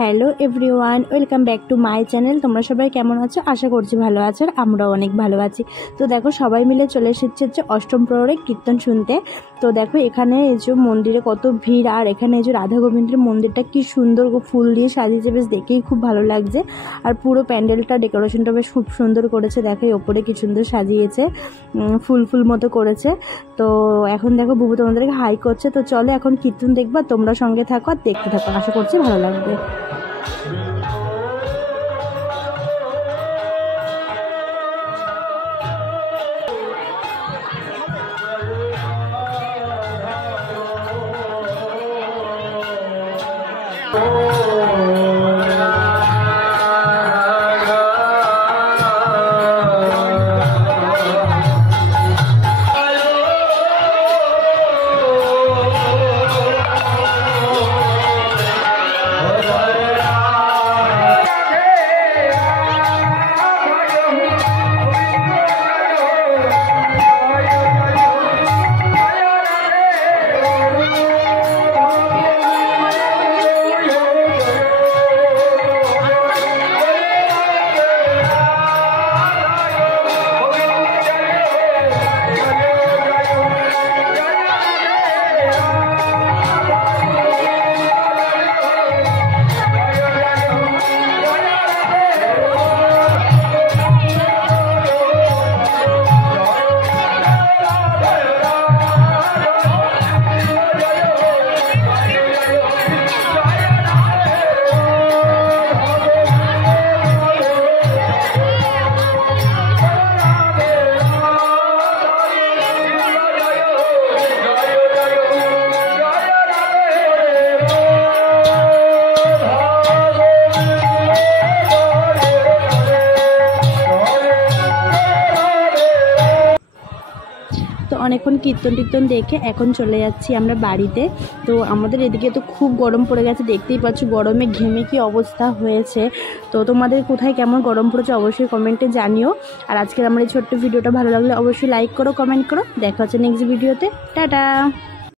Hello everyone, welcome back to my channel. তোমরা সবাই কেমন আছো? আশা করছি ভালো আছো, আর আমরাও অনেক ভালো আছি। তো দেখো, সবাই মিলে চলে এসেছে হচ্ছে অষ্টম প্রহরে কীর্তন শুনতে। তো দেখো, এখানে এই যে মন্দিরে কত ভিড়, আর এখানে এই যে রাধা গোবিন্দের মন্দিরটা কি সুন্দর ফুল দিয়ে সাজিয়েছে, বেশ দেখেই খুব ভালো লাগছে। আর পুরো প্যান্ডেলটা ডেকোরেশনটা বেশ খুব সুন্দর করেছে। দেখো ওপরে কি সুন্দর সাজিয়েছে, ফুল ফুল মতো করেছে। তো এখন দেখো বুবু তোমাদেরকে হাই করছে। তো চলো এখন কীর্তন দেখবা, তোমরা সঙ্গে থাকো আর দেখতে থাকো, আশা করছি ভালো লাগবে। তো অনেকক্ষণ কীর্তন দেখে এখন চলে যাচ্ছি আমরা বাড়িতে। তো আমাদের এদিকে তো খুব গরম পড়ে গেছে, দেখতেই পাচ্ছ গরমে ঘেমে কি অবস্থা হয়েছে। তো তোমাদের কোথায় কেমন গরম পড়েছে অবশ্যই কমেন্টে জানিও। আর আজকের আমার এই ছোট্ট ভিডিওটা ভালো লাগলে অবশ্যই লাইক করো, কমেন্ট করো। দেখা হচ্ছে নেক্সট ভিডিওতে। টাটা।